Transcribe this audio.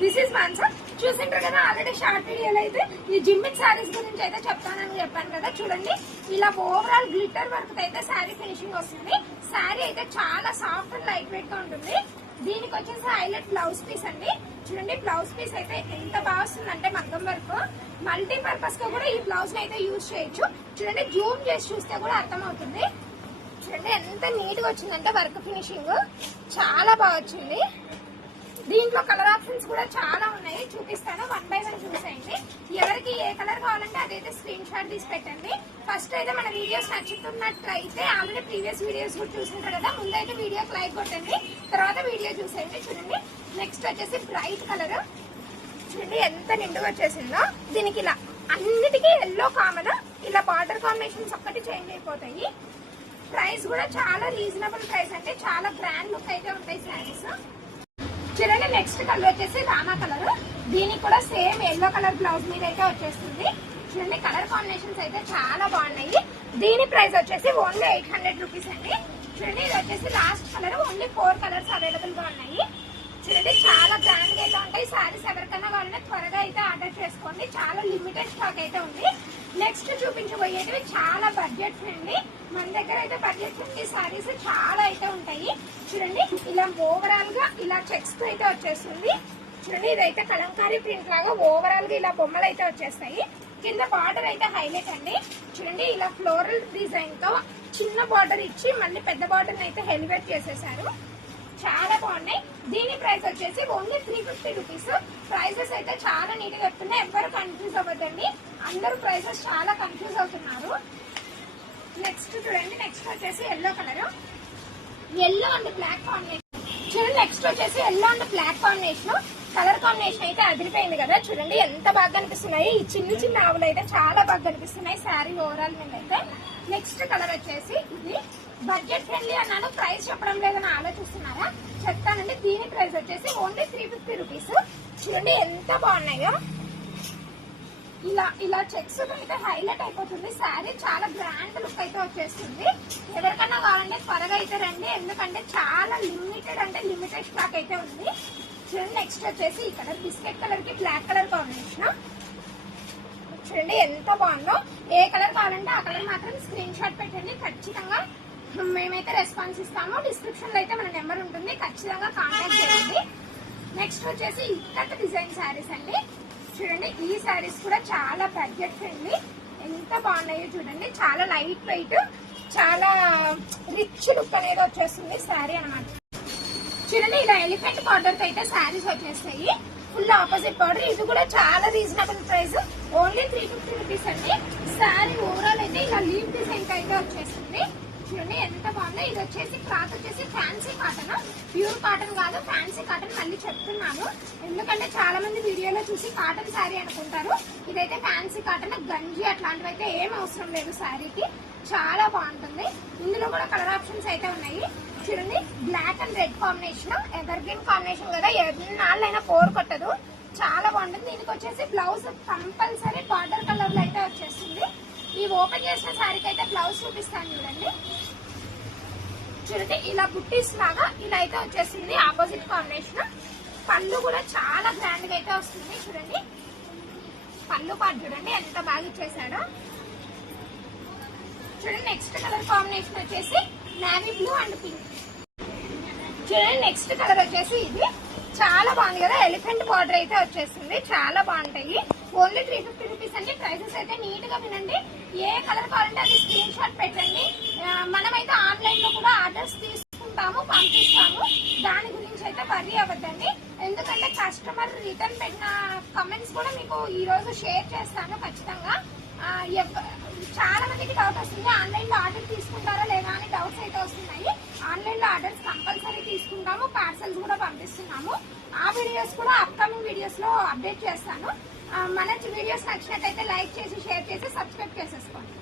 This is మాన్సర్. చూసింటారు కదా already short వీడియోలో అయితే ఈ జిమ్మిక్ శారీస్ గురించి అయితే చెప్తానని చెప్పాను కదా. చూడండి ఇలా ఓవరాల్ గ్లిటర్ వర్క్ అయితే శారీ ఫినిషింగ్ వస్తుంది. శారీ అయితే చాలా సాఫ్ట్ అండ్ లైట్ వెయిట్ గా ఉంటుంది. దీనికి వచ్చేసి హైలైట్ బ్లౌజ్ పీస్ అండి. చూడండి బ్లౌజ్ పీస్ అయితే ఎంత బాగా వస్తుందంటే మగ్గం వర్క్. మల్టీపర్పస్ గా కూడా ఈ బ్లౌజ్ అయితే యూజ్ చేయొచ్చు. చూడండి జూమ్ చేసి చూస్తే కూడా అర్థమవుతుంది. చూడండి ఎంత నీట్ గా వచ్చిందంటే వర్క్ ఫినిషింగ్ చాలా బాగా వచ్చింది. దీంట్లో కలర్ ఆప్షన్స్ కూడా చాలా ఉన్నాయి, చూపిస్తాను. 1 by 1 చూసేయండి. ఎవరికి ఏ కలర్ కావాలంటే అదైతే స్క్రీన్ షాట్ తీసి పెట్టండి. ఫస్ట్ అయితే మన వీడియోస్ నచ్చుతున్నట్లయితే ఆల్రెడీ ప్రీవియస్ వీడియోస్ కూడా చూసింటారు కదా, ముందైతే వీడియోకి లైక్ కొట్టండి, తర్వాత వీడియో చూసేయండి. చూడండి నెక్స్ట్ వచ్చేసి బ్రైట్ కలర్. చూడండి ఎంత నిండుగా వచ్చేసిందో. దీనికి ఇలా అన్నిటికీ ఎల్లో కామన్, ఇలా బార్డర్ కాంబినేషన్స్ ఒక్కటి చేంజ్ అయిపోతాయి. ప్రైస్ కూడా చాలా రీజనబుల్ ప్రైస్ అంటే చాలా గ్రాండ్ లుక్ అయితే ఉంటాయి శారీస్. చూడండి నెక్స్ట్ కలర్ వచ్చేసి రామా కలర్. దీనికి కూడా సేమ్ ఎల్లో కలర్ బ్లౌజ్ మీద అయితే వచ్చేస్తుంది. చూడండి కలర్ కాంబినేషన్స్ అయితే చాలా బాగున్నాయి. దీని ప్రైస్ వచ్చేసి ఓన్లీ 800 రూపీస్ అండి. చూడండి ఇది వచ్చేసి last colour. Only 4 colours available గా ఉన్నాయి. చూడండి చాలా గ్రాండ్ గా అయితే ఉంటాయి శారీస్. ఎవరికైనా కావాలంటే త్వరగా అయితే ఆర్డర్ చేసుకోండి, చాలా లిమిటెడ్ స్టాక్ అయితే ఉంది. నెక్స్ట్ చూపించబోయేటివి చాలా బడ్జెట్ ఫ్రెండ్లీ. మన దగ్గర అయితే బడ్జెట్ ఫ్రెండ్లీ శారీస్ చాలా అయితే ఉంటాయి. చూడండి ఇలా ఓవరాల్ గా ఇలా చెక్స్ తో అయితే వచ్చేస్తుంది. చూడండి ఇదైతే కలంకారీ ప్రింట్ లాగా ఓవరాల్ గా ఇలా బొమ్మలు అయితే వచ్చేస్తాయి. కింద బార్డర్ అయితే హైలైట్ అండి. చూడండి ఇలా ఫ్లోరల్ డిజైన్ తో చిన్న బార్డర్ ఇచ్చి మళ్ళీ పెద్ద బార్డర్ అయితే ఎలివేట్ చేసేసారు. చాలా బాగున్నాయి. దీని ప్రైస్ వచ్చేసి ఓన్లీ 350 రూపీస్. ప్రైజెస్ అయితే చాలా నీట్ గా చెప్తున్నాయి, ఎవరు కన్ఫ్యూజ్ అవ్వద్దండి. అందరూ ప్రైజెస్ చాలా కన్ఫ్యూజ్ అవుతున్నారు. నెక్స్ట్ చూడండి నెక్స్ట్ వచ్చేసి yellow colour, yellow and black combination. చూడండి నెక్స్ట్ వచ్చేసి yellow and black combination. Colour combination అయితే అదిరిపోయింది కదా. చూడండి ఎంత బాగా కనిపిస్తున్నాయి. ఈ చిన్న చిన్న ఆవులు అయితే చాలా బాగా కనిపిస్తున్నాయి శారీ ఓవరాల్ మీద అయితే. నెక్స్ట్ కలర్ వచ్చేసి ఇది బడ్జెట్ ఫ్రెండ్లీ అన్నాను, ప్రైస్ చెప్పడం లేదని ఆలోచిస్తున్నారా, చెప్తానండి. దీని ప్రైస్ వచ్చేసి ఓన్లీ 350 రూపీస్. చూడండి ఎంత బాగున్నాయో. ఇలా ఇలా చెక్స్ అయితే హైలైట్ అయిపోతుంది శారీ. చాలా గ్రాండ్ లుక్ అయితే వచ్చేస్తుంది. ఎవరికైనా కావాలంటే త్వరగా అయితే రండి, ఎందుకంటే చాలా లిమిటెడ్ అంటే లిమిటెడ్ స్టాక్ అయితే ఉంది. చూడండి నెక్స్ట్ వచ్చేసి ఈ కలర్ బిస్కెట్ కలర్ కి బ్లాక్ కలర్ కాంబినేషన్. చూడండి ఎంత బాగుందో. ఏ కలర్ కావాలంటే ఆ కలర్ మాత్రం స్క్రీన్ షాట్ పెట్టండి, ఖచ్చితంగా మేమైతే రెస్పాన్స్ ఇస్తాము. డిస్క్రిప్షన్ లో అయితే మన నెంబర్ ఉంటుంది, ఖచ్చితంగా కాంటాక్ట్ చేయండి. నెక్స్ట్ వచ్చేసి ఇక్కత డిజైన్ శారీస్ అండి. చూడండి ఈ శారీస్ కూడా చాలా బడ్జెట్ ఫ్రెండ్లీ, ఎంత బాగున్నాయో చూడండి. చాలా లైట్ వెయిట్, చాలా రిచ్ లుక్ అనేది వచ్చేస్తుంది శారీ అనమాట. చూడండి ఇలా ఎలిఫెంట్ బార్డర్ తో అయితే శారీస్ వచ్చేస్తాయి. Full opposite border. ఇది కూడా చాలా రీజనబుల్ ప్రైస్, ఓన్లీ 350 రూపీస్ అండి. శారీ ఓవరాల్ అయితే ఇలా లీవ్ డిజైన్ అయితే వచ్చేస్తుంది. చూడండి ఎంత బాగుందో. ఇది వచ్చేసి క్లాత్ వచ్చేసి ఫ్యాన్సీ కాటన్, ప్యూర్ కాటన్ కాదు, ఫ్యాన్సీ కాటన్. మళ్ళీ చెప్తున్నాను ఎందుకంటే చాలా మంది వీడియోలో చూసి కాటన్ శారీ అనుకుంటారు. ఇదైతే ఫ్యాన్సీ కాటన్. గంజి అట్లాంటివి అయితే ఏం అవసరం లేదు శారీకి, చాలా బాగుంటుంది. ఇందులో కూడా కలర్ ఆప్షన్స్ అయితే ఉన్నాయి. చూడండి black and red combination, evergreen combination కదా, ఎన్నాళ్ళైనా పోర్ కొట్టదు, చాలా బాగుంటుంది. దీనికి వచ్చేసి బ్లౌజ్ కంపల్సరీ బార్డర్ కలర్ లో అయితే వచ్చేస్తుంది. ఈ ఓపెన్ చేసిన శారీకి అయితే బ్లౌజ్ చూపిస్తాను చూడండి. చూడండి ఇలా బుట్టీస్ లాగా ఇలా అయితే వచ్చేస్తుంది, ఆపోజిట్ కాంబినేషన్. పళ్ళు కూడా చాలా గ్రాండ్ గా అయితే వస్తుంది. చూడండి పళ్ళు పాటు చూడండి ఎంత బాగా ఇచ్చేసాడో. చూడండి నెక్స్ట్ కలర్ కాంబినేషన్ వచ్చేసి నేవీ బ్లూ అండ్ పింక్. చూడండి నెక్స్ట్ కలర్ వచ్చేసి ఇది చాలా బాగుంది కదా, ఎలిఫెంట్ బార్డర్ అయితే వచ్చేస్తుంది, చాలా బాగుంటాయి. ఓన్లీ 350 రూపీస్ అండి. ప్రైసెస్ అయితే నీట్ గా వినండి. ఏ కలర్ కావాలంటే అది స్క్రీన్ షాట్ పెట్టండి. మనమైతే ఆన్లైన్ లో కూడా ఆర్డర్స్ తీసుకుంటాము, పంపిస్తాము. దాని గురించి అయితే వర్రీ అవ్వద్దండి, ఎందుకంటే కస్టమర్ రిటర్న్ పెట్టిన కమెంట్స్ కూడా మీకు ఈ రోజు షేర్ చేస్తాను ఖచ్చితంగా. చాలా మందికి డౌట్ వస్తుంది, ఆన్లైన్ లో ఆర్డర్ తీసుకుంటారా లేదా అని డౌట్స్ అయితే వస్తున్నాయి. ఆన్లైన్ లో ఆర్డర్స్ కంపల్సరీ తీసుకుంటాము, పార్సల్స్ కూడా పంపిస్తున్నాము. ఆ వీడియోస్ కూడా అప్కమింగ్ వీడియోస్ లో అప్డేట్ చేస్తాను. మన వీడియోస్ నచ్చినట్టయితే లైక్ చేసి షేర్ చేసి సబ్స్క్రైబ్ చేసేసుకోండి.